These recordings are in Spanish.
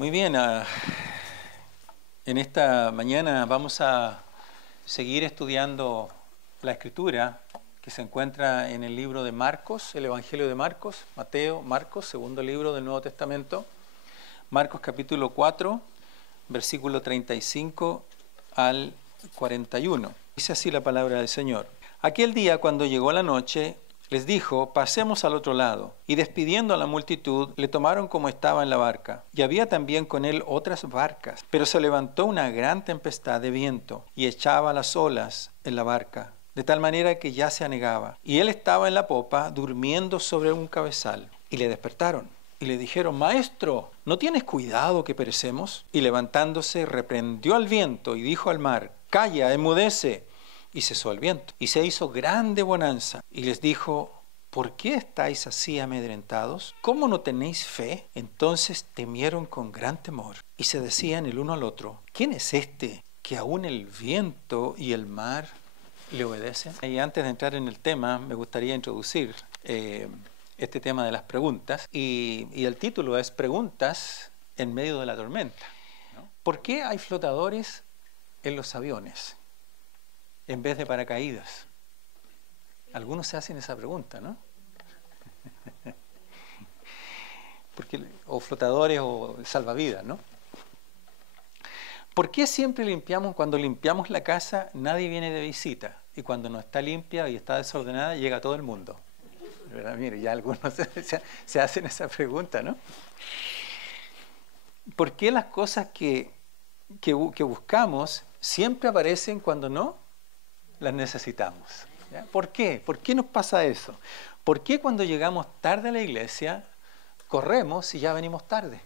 Muy bien, en esta mañana vamos a seguir estudiando la Escritura que se encuentra en el libro de Marcos, el Evangelio de Marcos, Mateo, Marcos, segundo libro del Nuevo Testamento, Marcos capítulo 4, versículo 35 al 41. Dice así la palabra del Señor. Aquel día, cuando llegó la noche, les dijo: pasemos al otro lado. Y despidiendo a la multitud, le tomaron como estaba en la barca. Y había también con él otras barcas. Pero se levantó una gran tempestad de viento y echaba las olas en la barca, de tal manera que ya se anegaba. Y él estaba en la popa, durmiendo sobre un cabezal. Y le despertaron y le dijeron: Maestro, ¿no tienes cuidado que perecemos? Y levantándose, reprendió al viento y dijo al mar: Calla, enmudece. Y cesó el viento, y se hizo grande bonanza. Y les dijo: ¿por qué estáis así amedrentados? ¿Cómo no tenéis fe? Entonces temieron con gran temor, y se decían el uno al otro: ¿quién es este que aún el viento y el mar le obedecen? Y antes de entrar en el tema, me gustaría introducir este tema de las preguntas, y el título es Preguntas en medio de la tormenta, ¿no? ¿Por qué hay flotadores en los aviones en vez de paracaídas? Algunos se hacen esa pregunta, ¿no? O flotadores o salvavidas, ¿no? ¿Por qué siempre cuando limpiamos la casa, nadie viene de visita? Y cuando no está limpia y está desordenada, llega todo el mundo. ¿Verdad? Mire, ya algunos se hacen esa pregunta, ¿no? ¿Por qué las cosas que buscamos siempre aparecen cuando no las necesitamos? ¿Ya? ¿Por qué? ¿Por qué nos pasa eso? ¿Por qué cuando llegamos tarde a la iglesia corremos y ya venimos tarde?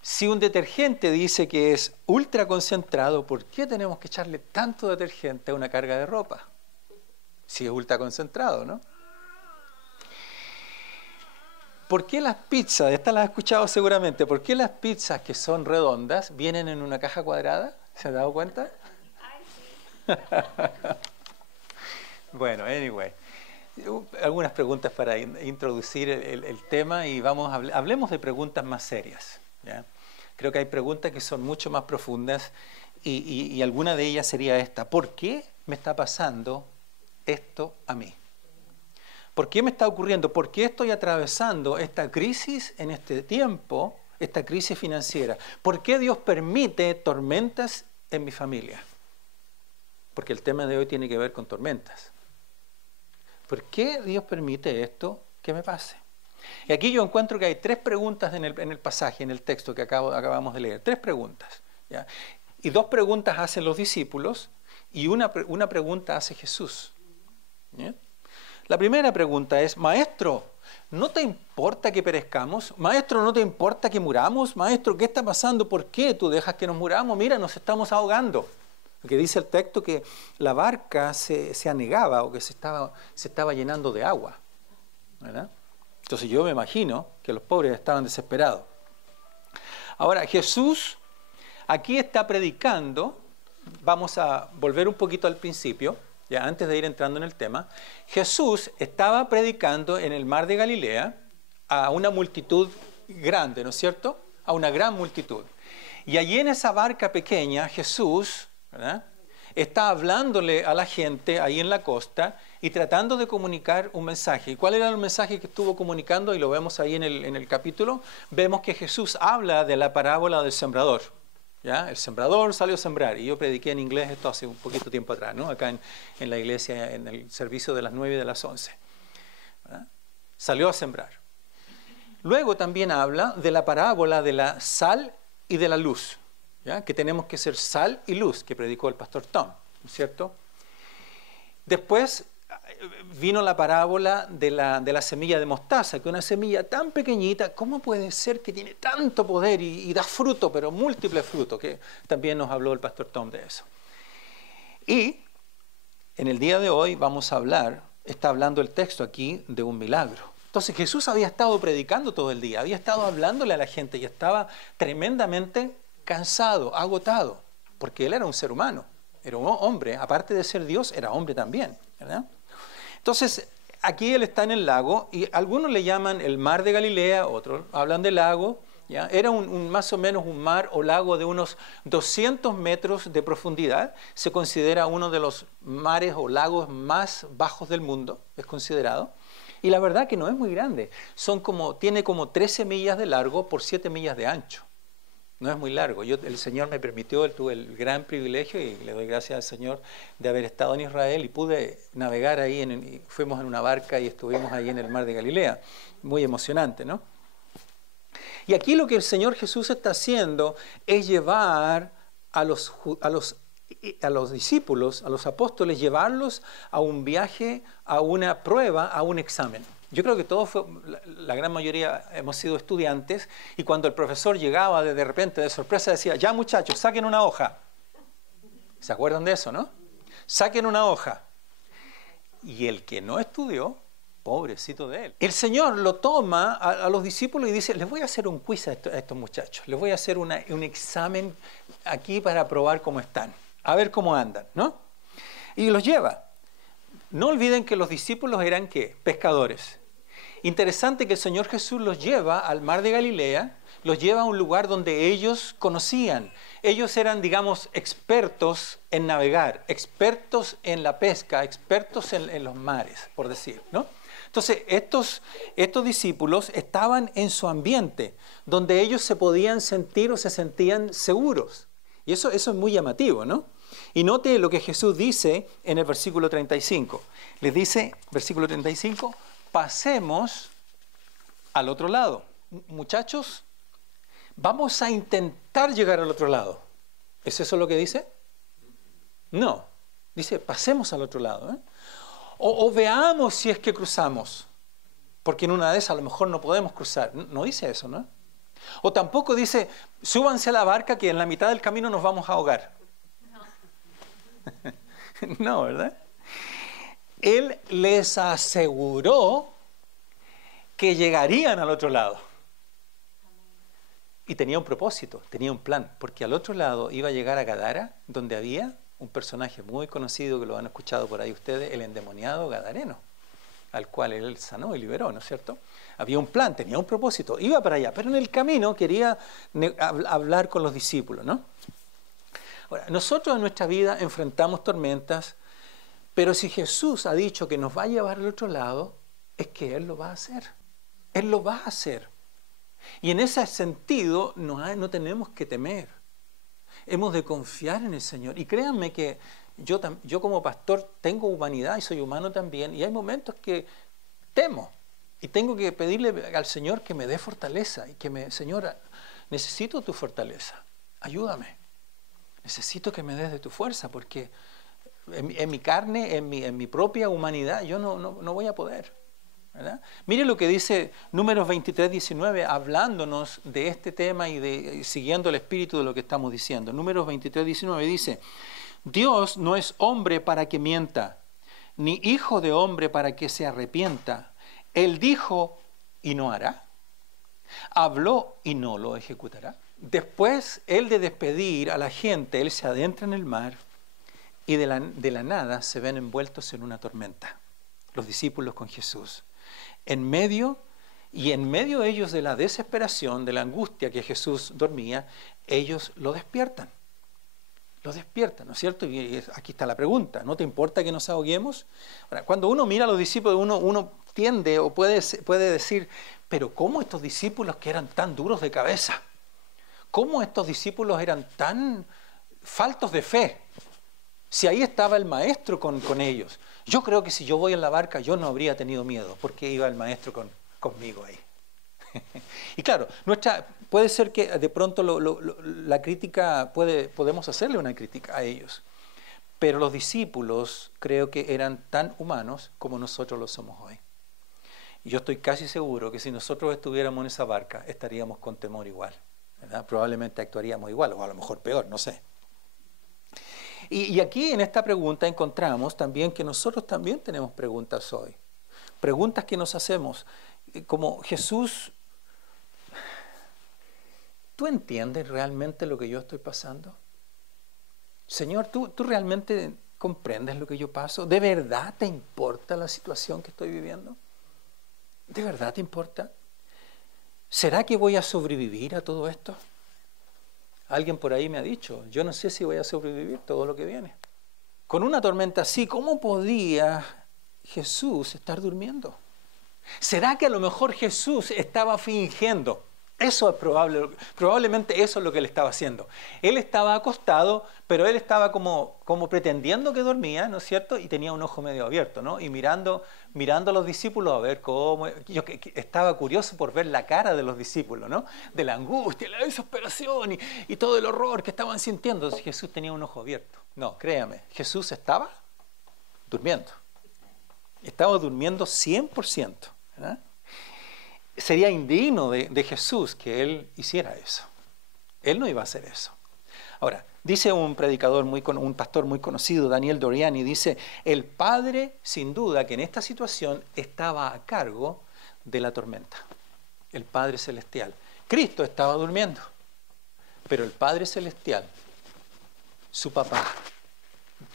Si un detergente dice que es ultra concentrado, ¿por qué tenemos que echarle tanto detergente a una carga de ropa? Si es ultra concentrado, ¿no? ¿Por qué las pizzas, esta la has escuchado seguramente, por qué las pizzas que son redondas vienen en una caja cuadrada? ¿Se han dado cuenta? Bueno, anyway, algunas preguntas para introducir el tema, y hablemos de preguntas más serias, ¿ya? Creo que hay preguntas que son mucho más profundas, y alguna de ellas sería esta: ¿por qué me está pasando esto a mí? ¿Por qué me está ocurriendo? ¿Por qué estoy atravesando esta crisis en este tiempo, esta crisis financiera? ¿Por qué Dios permite tormentas en mi familia? Porque el tema de hoy tiene que ver con tormentas. ¿Por qué Dios permite esto que me pase? Y aquí yo encuentro que hay tres preguntas en el pasaje, en el texto que acabamos de leer. Tres preguntas, ¿ya? Y dos preguntas hacen los discípulos y una pregunta hace Jesús, ¿ya? La primera pregunta es: Maestro, ¿no te importa que perezcamos? Maestro, ¿no te importa que muramos? Maestro, ¿qué está pasando? ¿Por qué tú dejas que nos muramos? Mira, nos estamos ahogando. Porque dice el texto que la barca se anegaba, o que se estaba llenando de agua, ¿verdad? Entonces yo me imagino que los pobres estaban desesperados. Ahora, Jesús aquí está predicando. Vamos a volver un poquito al principio, ya antes de ir entrando en el tema. Jesús estaba predicando en el mar de Galilea a una multitud grande, ¿no es cierto? A una gran multitud. Y allí en esa barca pequeña, Jesús, ¿verdad?, está hablándole a la gente ahí en la costa y tratando de comunicar un mensaje. ¿Y cuál era el mensaje que estuvo comunicando? Y lo vemos ahí en el capítulo. Vemos que Jesús habla de la parábola del sembrador, ¿ya? El sembrador salió a sembrar, y yo prediqué en inglés esto hace un poquito tiempo atrás, ¿no? Acá en la iglesia, en el servicio de las 9 y de las 11, ¿verdad? Salió a sembrar. Luego también habla de la parábola de la sal y de la luz, ¿ya? Que tenemos que ser sal y luz, que predicó el pastor Tom, ¿no es cierto? Después vino la parábola de la semilla de mostaza, que una semilla tan pequeñita, ¿cómo puede ser que tiene tanto poder y da fruto, pero múltiples frutos? Que también nos habló el pastor Tom de eso. Y en el día de hoy está hablando el texto aquí de un milagro. Entonces Jesús había estado predicando todo el día, había estado hablándole a la gente y estaba tremendamente cansado, agotado, porque él era un ser humano, era un hombre, aparte de ser Dios, era hombre también, ¿verdad? Entonces, aquí él está en el lago, y algunos le llaman el mar de Galilea, otros hablan del lago, ¿ya? Era más o menos un mar o lago de unos 200 metros de profundidad. Se considera uno de los mares o lagos más bajos del mundo, es considerado. Y la verdad que no es muy grande. Tiene como 13 millas de largo por 7 millas de ancho. No es muy largo. El Señor me permitió, tuve el gran privilegio, y le doy gracias al Señor, de haber estado en Israel y pude navegar ahí. Fuimos en una barca y estuvimos ahí en el mar de Galilea. Muy emocionante, ¿no? Y aquí lo que el Señor Jesús está haciendo es llevar a los discípulos, a los apóstoles, llevarlos a un viaje, a una prueba, a un examen. Yo creo que la gran mayoría hemos sido estudiantes, y cuando el profesor llegaba de repente, de sorpresa, decía: ya muchachos, saquen una hoja. ¿Se acuerdan de eso, no? Saquen una hoja. Y el que no estudió, pobrecito de él. El Señor lo toma a los discípulos y dice: les voy a hacer un quiz a estos muchachos, les voy a hacer un examen aquí para probar cómo están, a ver cómo andan, ¿no? Y los lleva. No olviden que los discípulos eran, ¿qué? Pescadores. Interesante que el Señor Jesús los lleva al mar de Galilea, los lleva a un lugar donde ellos conocían. Ellos eran, digamos, expertos en navegar, expertos en la pesca, expertos en los mares, por decir, ¿no? Entonces, estos discípulos estaban en su ambiente, donde ellos se podían sentir o se sentían seguros. Y eso es muy llamativo, ¿no? Y note lo que Jesús dice en el versículo 35. Les dice, versículo 35, pasemos al otro lado. Muchachos, vamos a intentar llegar al otro lado. ¿Es eso lo que dice? No. Dice, pasemos al otro lado, ¿eh? O veamos si es que cruzamos, porque en una de esas a lo mejor no podemos cruzar. No dice eso, ¿no? O tampoco dice, súbanse a la barca que en la mitad del camino nos vamos a ahogar. No, ¿verdad? Él les aseguró que llegarían al otro lado. Y tenía un propósito, tenía un plan, porque al otro lado iba a llegar a Gadara, donde había un personaje muy conocido, que lo han escuchado por ahí ustedes, el endemoniado gadareno, al cual él sanó y liberó, ¿no es cierto? Había un plan, tenía un propósito, iba para allá, pero en el camino quería hablar con los discípulos, ¿no? Ahora, nosotros en nuestra vida enfrentamos tormentas, pero si Jesús ha dicho que nos va a llevar al otro lado, es que Él lo va a hacer. Él lo va a hacer. Y en ese sentido no tenemos que temer. Hemos de confiar en el Señor. Y créanme que yo como pastor tengo humanidad y soy humano también, y hay momentos que temo. Y tengo que pedirle al Señor que me dé fortaleza y Señor, necesito tu fortaleza. Ayúdame. Necesito que me des de tu fuerza, porque en mi carne, en mi propia humanidad, yo no voy a poder, ¿verdad? Mire lo que dice Números 23, 19, hablándonos de este tema y siguiendo el espíritu de lo que estamos diciendo. Números 23, 19 dice: Dios no es hombre para que mienta, ni hijo de hombre para que se arrepienta. Él dijo y no hará. Habló y no lo ejecutará. Después, él de despedir a la gente, él se adentra en el mar y de la nada se ven envueltos en una tormenta. Los discípulos con Jesús. En medio ellos de la desesperación, de la angustia que Jesús dormía, ellos lo despiertan. Lo despiertan, ¿no es cierto? Y aquí está la pregunta: ¿no te importa que nos ahoguemos? Ahora, cuando uno mira a los discípulos, uno tiende o puede decir: pero ¿cómo estos discípulos que eran tan duros de cabeza? ¿Cómo estos discípulos eran tan faltos de fe? Si ahí estaba el maestro con ellos. Yo creo que si yo voy en la barca, yo no habría tenido miedo, porque iba el maestro conmigo ahí. Y claro, puede ser que de pronto la crítica, podemos hacerle una crítica a ellos, pero los discípulos creo que eran tan humanos como nosotros lo somos hoy. Y yo estoy casi seguro que si nosotros estuviéramos en esa barca, estaríamos con temor igual, ¿verdad? Probablemente actuaríamos igual, o a lo mejor peor, no sé. Y aquí en esta pregunta encontramos también que nosotros también tenemos preguntas hoy. Preguntas que nos hacemos, como: Jesús, ¿tú entiendes realmente lo que yo estoy pasando? Señor, ¿tú realmente comprendes lo que yo paso? ¿De verdad te importa la situación que estoy viviendo? ¿De verdad te importa? ¿será que voy a sobrevivir a todo esto? Alguien por ahí me ha dicho, yo no sé si voy a sobrevivir todo lo que viene. Con una tormenta así, ¿cómo podía Jesús estar durmiendo? ¿Será que a lo mejor Jesús estaba fingiendo? Eso es probable, probablemente eso es lo que él estaba haciendo. Él estaba acostado, pero él estaba como pretendiendo que dormía, ¿no es cierto? Y tenía un ojo medio abierto, ¿no? Y mirando a los discípulos a ver cómo... Yo estaba curioso por ver la cara de los discípulos, ¿no? De la angustia, la desesperación y todo el horror que estaban sintiendo. Entonces Jesús tenía un ojo abierto. No, créame, Jesús estaba durmiendo. Estaba durmiendo 100%, ¿verdad? Sería indigno de Jesús que Él hiciera eso. Él no iba a hacer eso. Ahora, dice un predicador, un pastor muy conocido, Daniel Doriani, dice, el Padre, sin duda, que en esta situación estaba a cargo de la tormenta. El Padre Celestial. Cristo estaba durmiendo, pero el Padre Celestial, su papá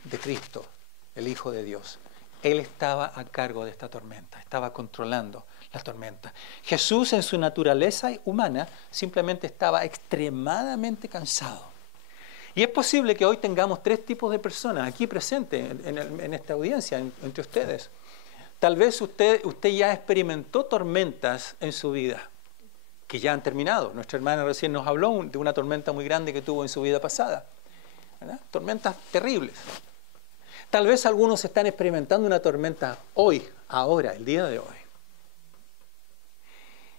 de Cristo, el Hijo de Dios, Él estaba a cargo de esta tormenta, estaba controlando la tormenta. Jesús en su naturaleza humana simplemente estaba extremadamente cansado. Y es posible que hoy tengamos tres tipos de personas aquí presentes en esta audiencia, entre ustedes. Tal vez usted ya experimentó tormentas en su vida, que ya han terminado. Nuestra hermana recién nos habló de una tormenta muy grande que tuvo en su vida pasada, ¿verdad? Tormentas terribles. Tal vez algunos están experimentando una tormenta hoy, ahora, el día de hoy.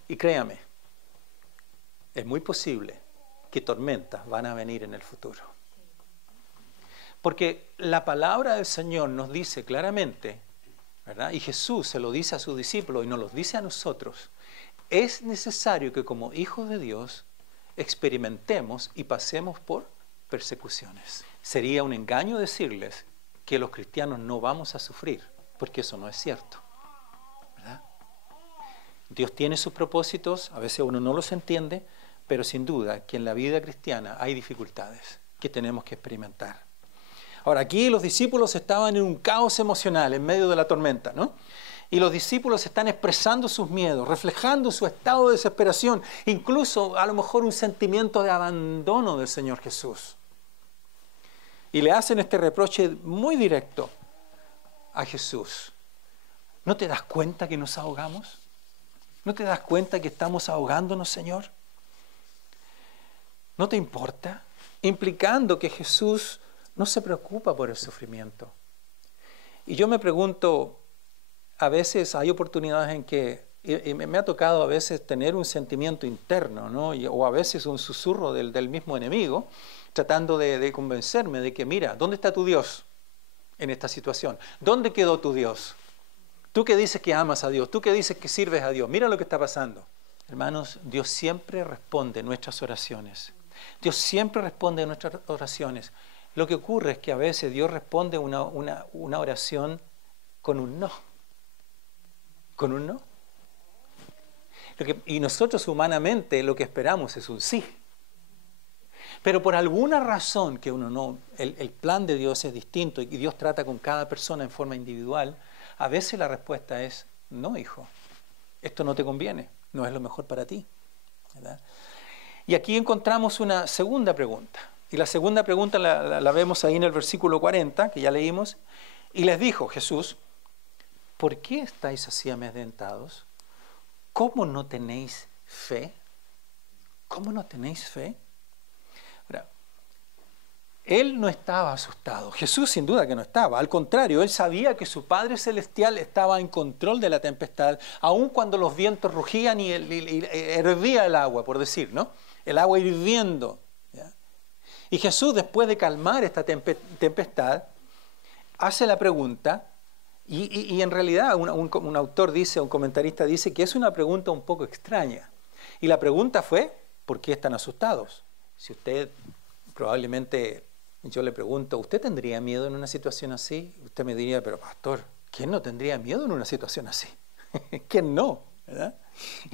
Y créame, es muy posible que tormentas van a venir en el futuro. Porque la palabra del Señor nos dice claramente, ¿verdad? Y Jesús se lo dice a sus discípulos y nos lo dice a nosotros, es necesario que como hijos de Dios experimentemos y pasemos por persecuciones. Sería un engaño decirles que los cristianos no vamos a sufrir, porque eso no es cierto, ¿verdad? Dios tiene sus propósitos, a veces uno no los entiende, pero sin duda que en la vida cristiana hay dificultades que tenemos que experimentar. Ahora, aquí los discípulos estaban en un caos emocional en medio de la tormenta, ¿no? Y los discípulos están expresando sus miedos, reflejando su estado de desesperación, incluso a lo mejor un sentimiento de abandono del Señor Jesús. Y le hacen este reproche muy directo a Jesús. ¿No te das cuenta que nos ahogamos? ¿No te das cuenta que estamos ahogándonos, Señor? ¿No te importa? Implicando que Jesús no se preocupa por el sufrimiento. Y yo me pregunto, a veces hay oportunidades en que, y me ha tocado a veces tener un sentimiento interno, ¿no? O a veces un susurro del mismo enemigo, tratando de convencerme de que, mira, ¿dónde está tu Dios en esta situación? ¿Dónde quedó tu Dios? Tú que dices que amas a Dios, tú que dices que sirves a Dios, mira lo que está pasando. Hermanos, Dios siempre responde nuestras oraciones. Dios siempre responde nuestras oraciones. Lo que ocurre es que a veces Dios responde una oración con un no. Con un no. Y nosotros humanamente lo que esperamos es un sí. Pero por alguna razón que uno no, el plan de Dios es distinto y Dios trata con cada persona en forma individual, a veces la respuesta es, no, hijo, esto no te conviene, no es lo mejor para ti, ¿verdad? Y aquí encontramos una segunda pregunta. Y la segunda pregunta la vemos ahí en el versículo 40, que ya leímos. Y les dijo Jesús, ¿por qué estáis así amedrentados? ¿Cómo no tenéis fe? ¿Cómo no tenéis fe? Ahora, Él no estaba asustado. Jesús sin duda que no estaba. Al contrario, Él sabía que su Padre Celestial estaba en control de la tempestad, aun cuando los vientos rugían y hervía el agua, por decir, ¿no? El agua hirviendo. ¿Ya? Y Jesús, después de calmar esta tempestad, hace la pregunta, y en realidad un autor dice, un comentarista dice que es una pregunta un poco extraña. Y la pregunta fue, ¿por qué están asustados? Si usted probablemente... Yo le pregunto, ¿usted tendría miedo en una situación así? Usted me diría, pero pastor, ¿quién no tendría miedo en una situación así? ¿Quién no? ¿Verdad?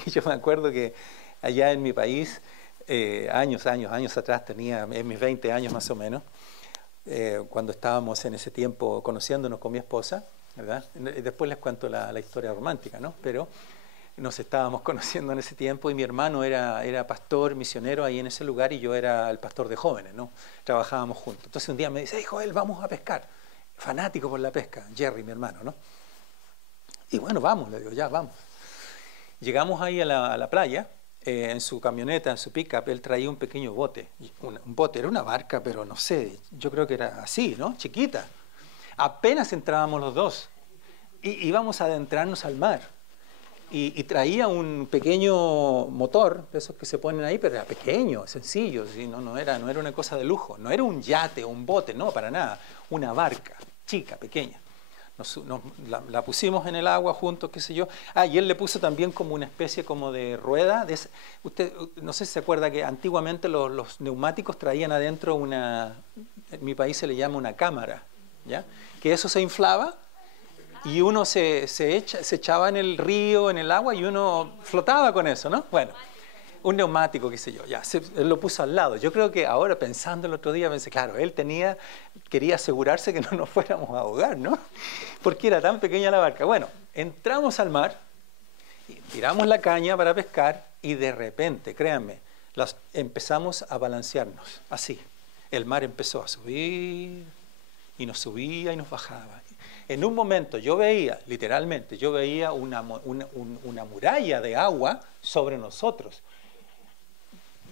Y yo me acuerdo que allá en mi país, años atrás, tenía en mis 20 años más o menos, cuando estábamos en ese tiempo conociéndonos con mi esposa, ¿verdad? Y después les cuento la historia romántica, ¿no? Pero Nos estábamos conociendo en ese tiempo y mi hermano era pastor misionero ahí en ese lugar y yo era el pastor de jóvenes, ¿no? Trabajábamos juntos. Entonces un día me dice, hey Joel, vamos a pescar. Fanático por la pesca, Jerry, mi hermano, ¿no? Y bueno, vamos, le digo, ya, vamos. Llegamos ahí a la playa, en su camioneta, en su pickup, él traía un pequeño bote. Un bote, era una barca, pero no sé, yo creo que era así, ¿no? Chiquita. Apenas entrábamos los dos y íbamos a adentrarnos al mar. Y traía un pequeño motor, de esos que se ponen ahí, pero era pequeño, sencillo, ¿sí? No era una cosa de lujo, no era un yate o un bote, no, para nada, una barca, chica, pequeña. La pusimos en el agua juntos, qué sé yo. Y él le puso también como una especie como de rueda. Usted, no sé si se acuerda que antiguamente los neumáticos traían adentro en mi país se le llama una cámara, ¿ya? Que eso se inflaba. Y uno se echaba en el río, en el agua, y uno flotaba con eso, ¿no? Bueno, un neumático, qué sé yo, ya, él lo puso al lado. Yo creo que ahora, pensando el otro día, pensé, claro, él quería asegurarse que no nos fuéramos a ahogar, ¿no? Porque era tan pequeña la barca. Bueno, entramos al mar, y tiramos la caña para pescar, y de repente, créanme, empezamos a balancearnos, así. El mar empezó a subir, y nos subía y nos bajaba. En un momento yo veía, literalmente, una muralla de agua sobre nosotros.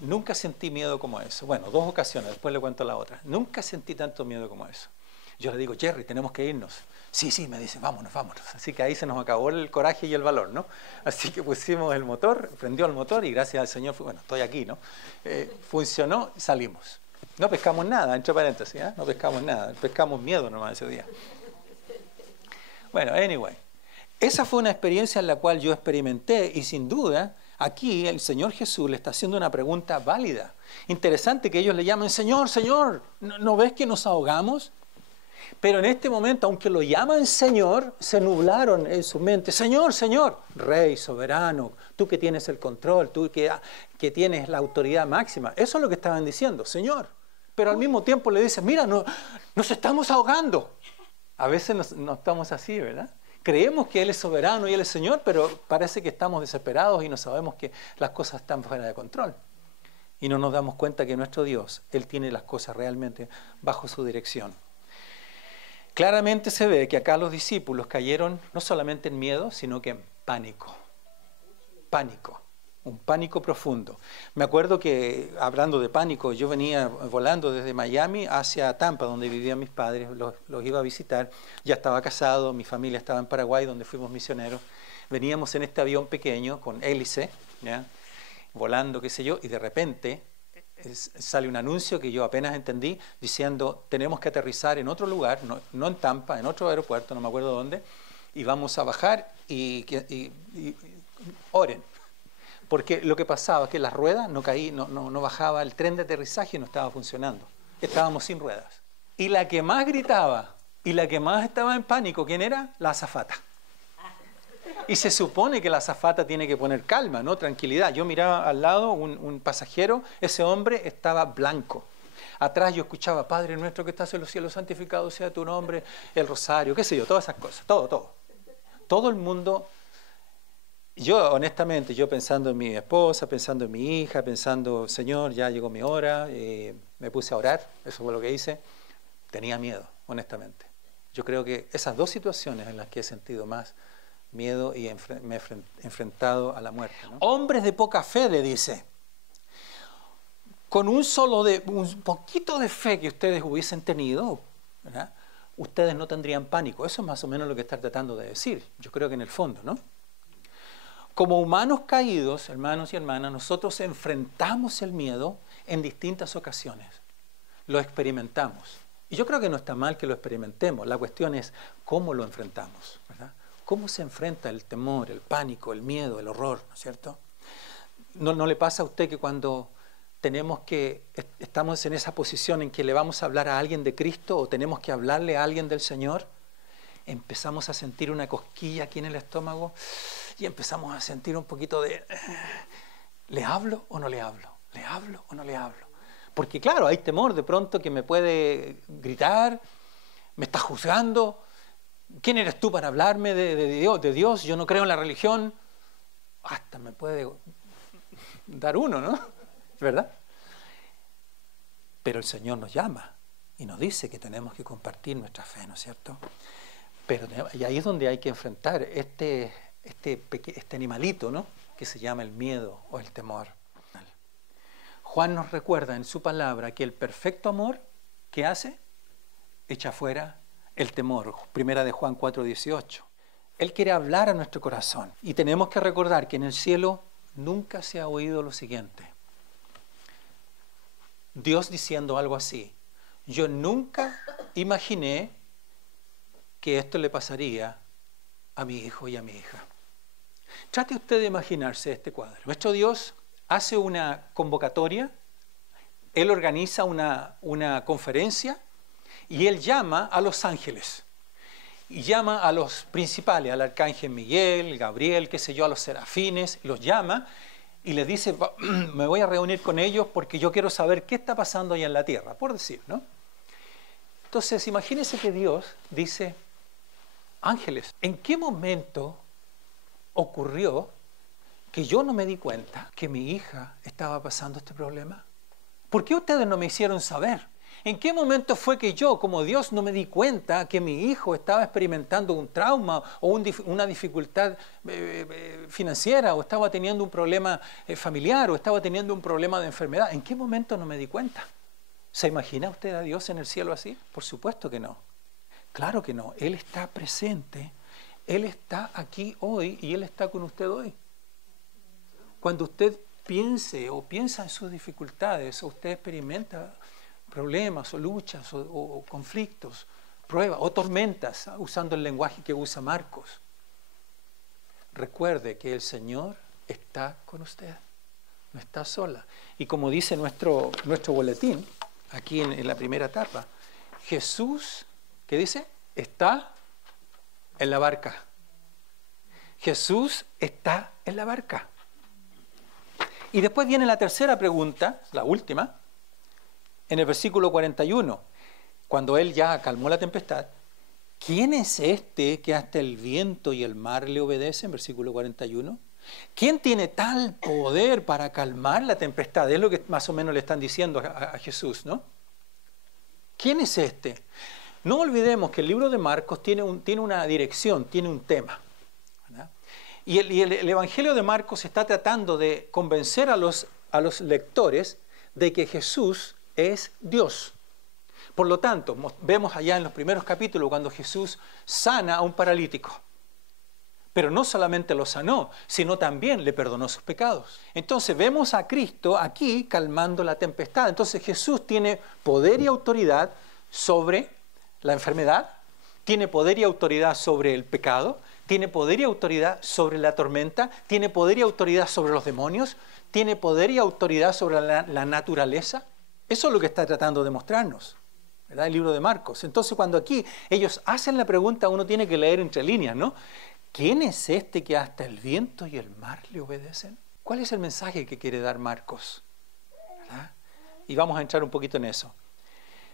Nunca sentí miedo como eso. Bueno, 2 ocasiones, después le cuento la otra. Nunca sentí tanto miedo como eso. Yo le digo, Jerry, tenemos que irnos. Sí, me dice, vámonos. Así que ahí se nos acabó el coraje y el valor, ¿no? Así que pusimos el motor, prendió el motor y gracias al Señor, bueno, estoy aquí, ¿no? Funcionó y salimos. No pescamos nada, entre paréntesis, ¿eh? No pescamos nada, pescamos miedo nomás ese día. Bueno, anyway, esa fue una experiencia en la cual yo experimenté y sin duda aquí el Señor Jesús le está haciendo una pregunta válida. Interesante que ellos le llamen, Señor, ¿no ves que nos ahogamos? Pero en este momento, aunque lo llaman Señor, se nublaron en su mente. Señor, Rey, soberano, tú que tienes el control, tú que tienes la autoridad máxima. Eso es lo que estaban diciendo, Señor. Pero al mismo tiempo le dicen, mira, nos estamos ahogando. A veces no estamos así, ¿verdad? Creemos que Él es soberano y Él es Señor, pero parece que estamos desesperados y no sabemos que las cosas están fuera de control. Y no nos damos cuenta que nuestro Dios, Él tiene las cosas realmente bajo su dirección. Claramente se ve que acá los discípulos cayeron no solamente en miedo, sino que en pánico. Pánico. Un pánico profundo. Me acuerdo que, hablando de pánico, yo venía volando desde Miami hacia Tampa, donde vivían mis padres, los iba a visitar. Ya estaba casado, mi familia estaba en Paraguay, donde fuimos misioneros. Veníamos en este avión pequeño, con hélice, ¿ya? Volando, qué sé yo, y de repente sale un anuncio que yo apenas entendí, diciendo, tenemos que aterrizar en otro lugar, no en Tampa, en otro aeropuerto, no me acuerdo dónde, y vamos a bajar y oren. Porque lo que pasaba es que las ruedas no bajaba, el tren de aterrizaje no estaba funcionando. Estábamos sin ruedas. Y la que más gritaba y la que más estaba en pánico, ¿quién era? La azafata. Y se supone que la azafata tiene que poner calma, ¿no? Tranquilidad. Yo miraba al lado un pasajero, ese hombre estaba blanco. Atrás yo escuchaba, Padre nuestro que estás en los cielos, santificado sea tu nombre, el rosario, qué sé yo, todas esas cosas, todo. Todo el mundo. Yo, honestamente, pensando en mi esposa, pensando en mi hija, pensando, Señor, ya llegó mi hora, me puse a orar, eso fue lo que hice, tenía miedo, honestamente. Yo creo que esas 2 situaciones en las que he sentido más miedo y me he enfrentado a la muerte, ¿no? Hombres de poca fe, le dice, con un poquito de fe que ustedes hubiesen tenido, ¿verdad? Ustedes no tendrían pánico. Eso es más o menos lo que está tratando de decir, yo creo que en el fondo, ¿no? Como humanos caídos, hermanos y hermanas, nosotros enfrentamos el miedo en distintas ocasiones. Lo experimentamos. Y yo creo que no está mal que lo experimentemos. La cuestión es cómo lo enfrentamos, ¿verdad? ¿Cómo se enfrenta el temor, el pánico, el miedo, el horror, ¿no es cierto? ¿No le pasa a usted que cuando estamos en esa posición en que le vamos a hablar a alguien de Cristo o tenemos que hablarle a alguien del Señor, empezamos a sentir una cosquilla aquí en el estómago y empezamos a sentir un poquito de ¿le hablo o no le hablo? ¿Le hablo o no le hablo? Porque claro, hay temor de pronto que me puede gritar, me está juzgando. ¿Quién eres tú para hablarme de Dios? Yo no creo en la religión. hasta me puede dar uno, ¿no? ¿Verdad? Pero el Señor nos llama y nos dice que tenemos que compartir nuestra fe, ¿no es cierto? Pero y ahí es donde hay que enfrentar este animalito, ¿no? Que se llama el miedo o el temor. Juan nos recuerda en su palabra que el perfecto amor, ¿qué hace? Echa fuera el temor. Primera de Juan 4:18. Él quiere hablar a nuestro corazón. Y tenemos que recordar que en el cielo nunca se ha oído lo siguiente. Dios diciendo algo así: yo nunca imaginé que esto le pasaría a mi hijo y a mi hija. Trate usted de imaginarse este cuadro. Nuestro Dios hace una convocatoria, Él organiza una conferencia y Él llama a los ángeles. Y llama a los principales, al arcángel Miguel, Gabriel, qué sé yo, a los serafines, los llama y les dice, me voy a reunir con ellos porque yo quiero saber qué está pasando allá en la tierra, por decir, ¿no? Entonces, imagínense que Dios dice, ángeles, ¿en qué momento ocurrió que yo no me di cuenta que mi hija estaba pasando este problema? ¿Por qué ustedes no me hicieron saber? ¿En qué momento fue que yo, como Dios, no me di cuenta que mi hijo estaba experimentando un trauma o una dificultad financiera o estaba teniendo un problema familiar o estaba teniendo un problema de enfermedad? ¿En qué momento no me di cuenta? ¿Se imagina usted a Dios en el cielo así? Por supuesto que no. Claro que no. Él está presente. Él está aquí hoy y Él está con usted hoy. Cuando usted piensa en sus dificultades o usted experimenta problemas o luchas o conflictos, pruebas o tormentas, usando el lenguaje que usa Marcos, recuerde que el Señor está con usted, no está sola. Y como dice nuestro boletín, aquí en la primera etapa, Jesús, ¿qué dice? Está en la barca. Jesús está en la barca. Y después viene la tercera pregunta, la última, en el versículo 41, cuando Él ya calmó la tempestad. ¿Quién es este que hasta el viento y el mar le obedecen? Versículo 41. ¿Quién tiene tal poder para calmar la tempestad? Es lo que más o menos le están diciendo a Jesús, ¿no? ¿Quién es este? No olvidemos que el libro de Marcos tiene una dirección, tiene un tema, ¿verdad? Y el Evangelio de Marcos está tratando de convencer a los lectores de que Jesús es Dios. Por lo tanto, vemos allá en los primeros capítulos cuando Jesús sana a un paralítico. Pero no solamente lo sanó, sino también le perdonó sus pecados. Entonces vemos a Cristo aquí calmando la tempestad. Entonces Jesús tiene poder y autoridad sobre la enfermedad, tiene poder y autoridad sobre el pecado, tiene poder y autoridad sobre la tormenta, tiene poder y autoridad sobre los demonios, tiene poder y autoridad sobre la naturaleza. Eso es lo que está tratando de mostrarnos, ¿verdad? El libro de Marcos. Entonces, cuando aquí ellos hacen la pregunta, uno tiene que leer entre líneas, ¿no? ¿Quién es este que hasta el viento y el mar le obedecen? ¿Cuál es el mensaje que quiere dar Marcos? ¿Verdad? Y vamos a entrar un poquito en eso.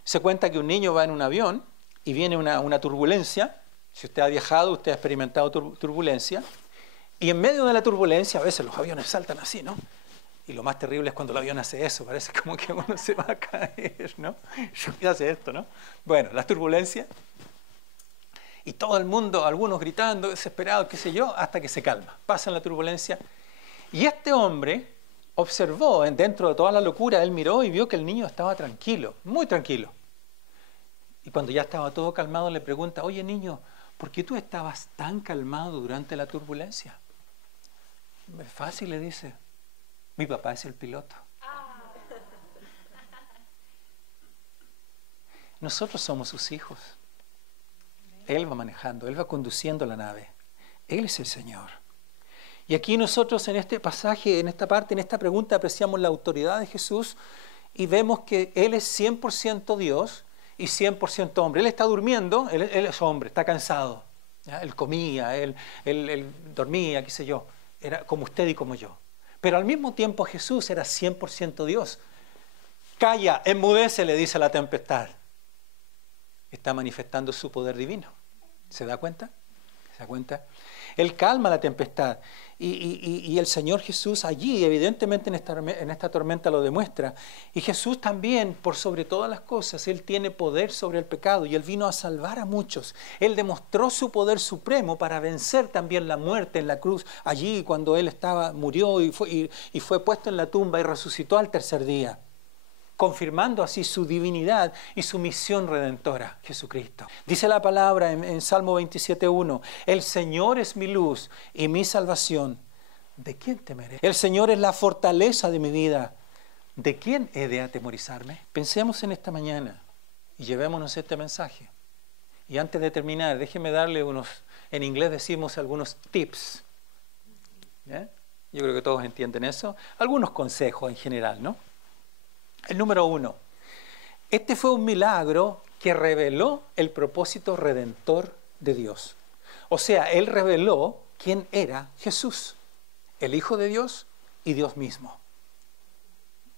Se cuenta que un niño va en un avión y viene una turbulencia. Si usted ha viajado, usted ha experimentado turbulencia. Y en medio de la turbulencia, a veces los aviones saltan así, ¿no? Y lo más terrible es cuando el avión hace eso, parece como que uno se va a caer, ¿no? ¿Qué hace esto, no? Bueno, las turbulencias, y todo el mundo, algunos gritando, desesperados, qué sé yo, hasta que se calma. Pasa la turbulencia, y este hombre observó, dentro de toda la locura, él miró y vio que el niño estaba tranquilo, muy tranquilo. Y cuando ya estaba todo calmado, le pregunta, oye niño, ¿por qué tú estabas tan calmado durante la turbulencia? Es fácil, le dice. Mi papá es el piloto. Nosotros somos sus hijos. Él va manejando, Él va conduciendo la nave. Él es el Señor. Y aquí nosotros en este pasaje, en esta parte, en esta pregunta, apreciamos la autoridad de Jesús y vemos que Él es 100% Dios y 100% hombre. Él está durmiendo, él es hombre, está cansado. ¿Ya? Él comía, él dormía, qué sé yo. Era como usted y como yo. Pero al mismo tiempo Jesús era 100% Dios. Calla, enmudece, le dice a la tempestad. Está manifestando su poder divino. ¿Se da cuenta? ¿Se da cuenta? Él calma la tempestad. Y el Señor Jesús allí, evidentemente en esta tormenta lo demuestra. Y Jesús también, por sobre todas las cosas, Él tiene poder sobre el pecado y Él vino a salvar a muchos. Él demostró su poder supremo para vencer también la muerte en la cruz. Allí cuando Él murió y fue puesto en la tumba y resucitó al tercer día, confirmando así su divinidad y su misión redentora, Jesucristo. Dice la palabra en Salmo 27:1, el Señor es mi luz y mi salvación. ¿De quién temeré? El Señor es la fortaleza de mi vida. ¿De quién he de atemorizarme? Pensemos en esta mañana y llevémonos este mensaje. Y antes de terminar, déjeme darle en inglés decimos algunos tips. ¿Ya? Yo creo que todos entienden eso. Algunos consejos en general, ¿no? El número 1. Este fue un milagro que reveló el propósito redentor de Dios. O sea, Él reveló quién era Jesús, el Hijo de Dios y Dios mismo.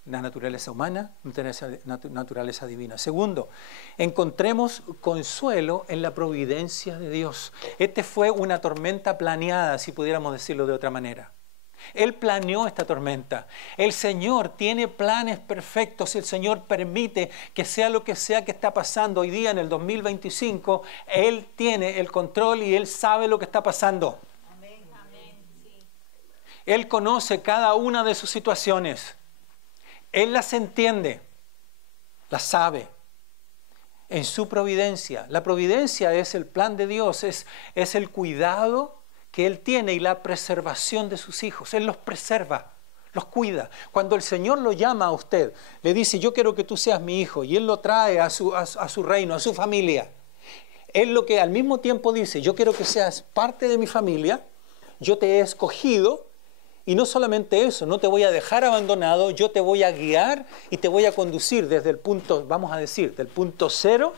La naturaleza humana, naturaleza divina. Segundo, encontremos consuelo en la providencia de Dios. Este fue una tormenta planeada, si pudiéramos decirlo de otra manera. Él planeó esta tormenta. El Señor tiene planes perfectos. El Señor permite que sea lo que sea que está pasando hoy día en el 2025. Él tiene el control y Él sabe lo que está pasando. Amén. Sí. Él conoce cada una de sus situaciones. Él las entiende, las sabe. En su providencia. La providencia es el plan de Dios, es el cuidado que Él tiene y la preservación de sus hijos. Él los preserva, los cuida. Cuando el Señor lo llama a usted, le dice, yo quiero que tú seas mi hijo, y Él lo trae a su reino, a su familia. Él lo que al mismo tiempo dice, yo quiero que seas parte de mi familia, yo te he escogido, y no solamente eso, no te voy a dejar abandonado, yo te voy a guiar y te voy a conducir desde el punto, vamos a decir, del punto 0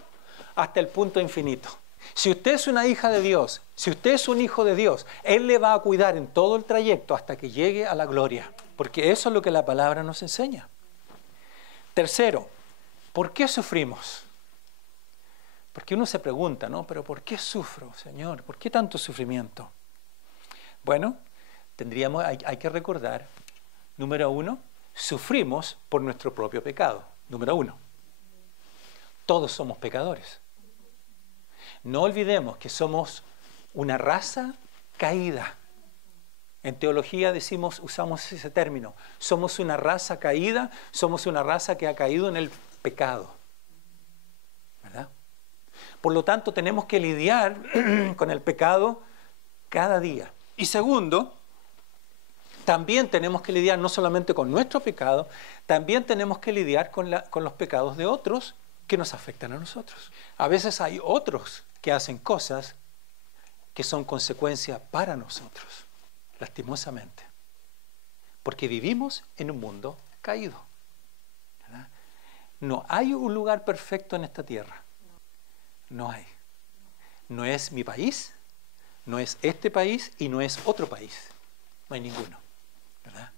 hasta el punto infinito. Si usted es una hija de Dios, si usted es un hijo de Dios, Él le va a cuidar en todo el trayecto hasta que llegue a la gloria. Porque eso es lo que la palabra nos enseña. Tercero, ¿por qué sufrimos? Porque uno se pregunta, ¿no? ¿Pero por qué sufro, Señor? ¿Por qué tanto sufrimiento? Bueno, hay que recordar, número 1, sufrimos por nuestro propio pecado. Número 1, todos somos pecadores. No olvidemos que somos una raza caída. En teología usamos ese término. Somos una raza caída, somos una raza que ha caído en el pecado. ¿Verdad? Por lo tanto, tenemos que lidiar con el pecado cada día. Y segundo, también tenemos que lidiar no solamente con nuestro pecado, también tenemos que lidiar con los pecados de otros que nos afectan a nosotros. A veces hay otros que hacen cosas que son consecuencia para nosotros, lastimosamente, porque vivimos en un mundo caído. ¿Verdad? No hay un lugar perfecto en esta tierra. No hay. No es mi país, no es este país y no es otro país. No hay ninguno. ¿Verdad?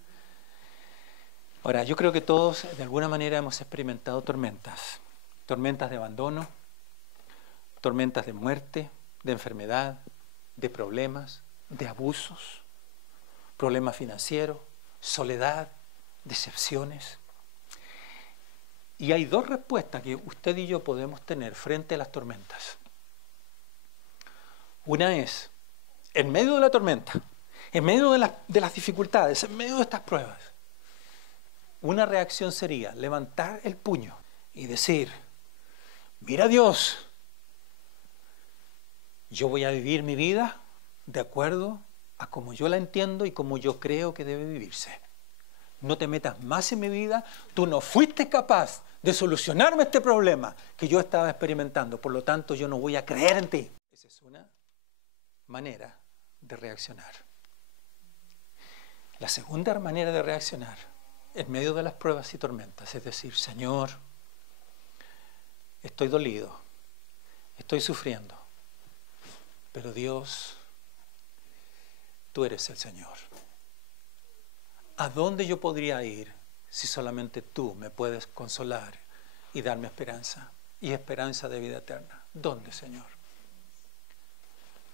Ahora, yo creo que todos de alguna manera hemos experimentado tormentas. Tormentas de abandono, tormentas de muerte, de enfermedad, de problemas, de abusos, problemas financieros, soledad, decepciones. Y hay dos respuestas que usted y yo podemos tener frente a las tormentas. Una es, en medio de la tormenta, en medio de las dificultades, en medio de estas pruebas, una reacción sería levantar el puño y decir, mira Dios, yo voy a vivir mi vida de acuerdo a como yo la entiendo y como yo creo que debe vivirse. No te metas más en mi vida, tú no fuiste capaz de solucionarme este problema que yo estaba experimentando, por lo tanto yo no voy a creer en ti. Esa es una manera de reaccionar. La segunda manera de reaccionar en medio de las pruebas y tormentas es decir, Señor, estoy dolido, estoy sufriendo, pero Dios, tú eres el Señor. ¿A dónde yo podría ir si solamente tú me puedes consolar y darme esperanza? Y esperanza de vida eterna. ¿Dónde, Señor?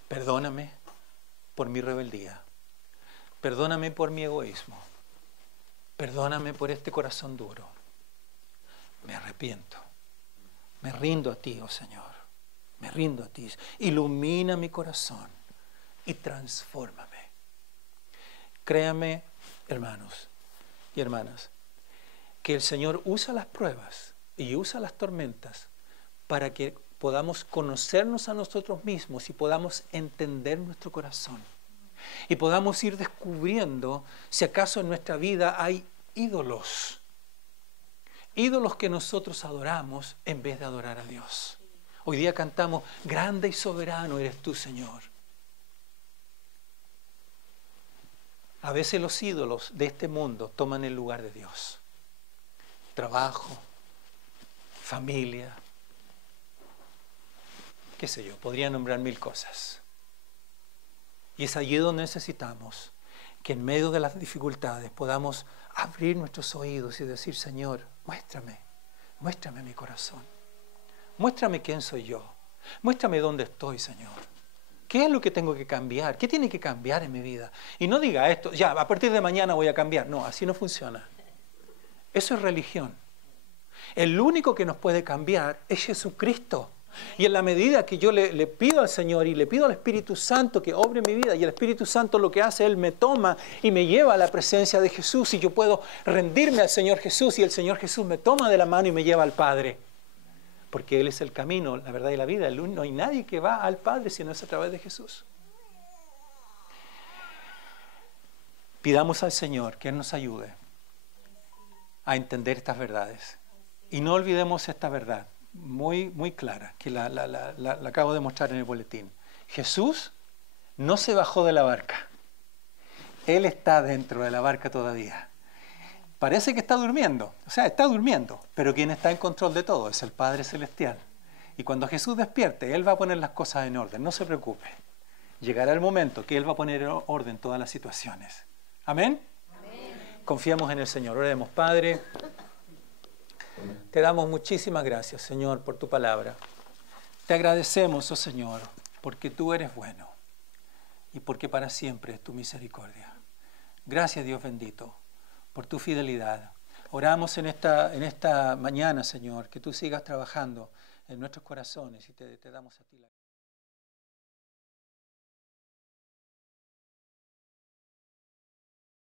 Perdóname, por mi rebeldía. Perdóname por mi egoísmo. Perdóname por este corazón duro. Me arrepiento. Me rindo a ti, oh Señor. Me rindo a ti. Ilumina mi corazón y transfórmame. Créame, hermanos y hermanas, que el Señor usa las pruebas y usa las tormentas para que podamos conocernos a nosotros mismos y podamos entender nuestro corazón. Y podamos ir descubriendo si acaso en nuestra vida hay ídolos. Ídolos que nosotros adoramos en vez de adorar a Dios. Hoy día cantamos, grande y soberano eres tú, Señor. A veces los ídolos de este mundo toman el lugar de Dios. Trabajo, familia, qué sé yo, podría nombrar 1000 cosas. Y es allí donde necesitamos que en medio de las dificultades podamos abrir nuestros oídos y decir, Señor, muéstrame mi corazón. Muéstrame quién soy yo. Muéstrame dónde estoy, Señor. ¿Qué es lo que tengo que cambiar? ¿Qué tiene que cambiar en mi vida? Y no diga esto, ya, a partir de mañana voy a cambiar. No, así no funciona. Eso es religión. El único que nos puede cambiar es Jesucristo. Y en la medida que yo le pido al Señor y le pido al Espíritu Santo que obre mi vida, y el Espíritu Santo lo que hace, Él me toma y me lleva a la presencia de Jesús, y yo puedo rendirme al Señor Jesús, y el Señor Jesús me toma de la mano y me lleva al Padre. Porque Él es el camino, la verdad y la vida. No hay nadie que va al Padre si no es a través de Jesús. Pidamos al Señor que Él nos ayude a entender estas verdades. Y no olvidemos esta verdad muy, muy clara, que la acabo de mostrar en el boletín. Jesús no se bajó de la barca. Él está dentro de la barca todavía. Parece que está durmiendo, o sea, está durmiendo, pero quien está en control de todo es el Padre Celestial. Y cuando Jesús despierte, Él va a poner las cosas en orden, no se preocupe. Llegará el momento que Él va a poner en orden todas las situaciones. ¿Amén? Amén. Confiamos en el Señor. Oremos, Padre. Te damos muchísimas gracias, Señor, por tu palabra. Te agradecemos, oh Señor, porque tú eres bueno y porque para siempre es tu misericordia. Gracias, Dios bendito, por tu fidelidad. Oramos en esta mañana, Señor, que tú sigas trabajando en nuestros corazones y te damos a ti la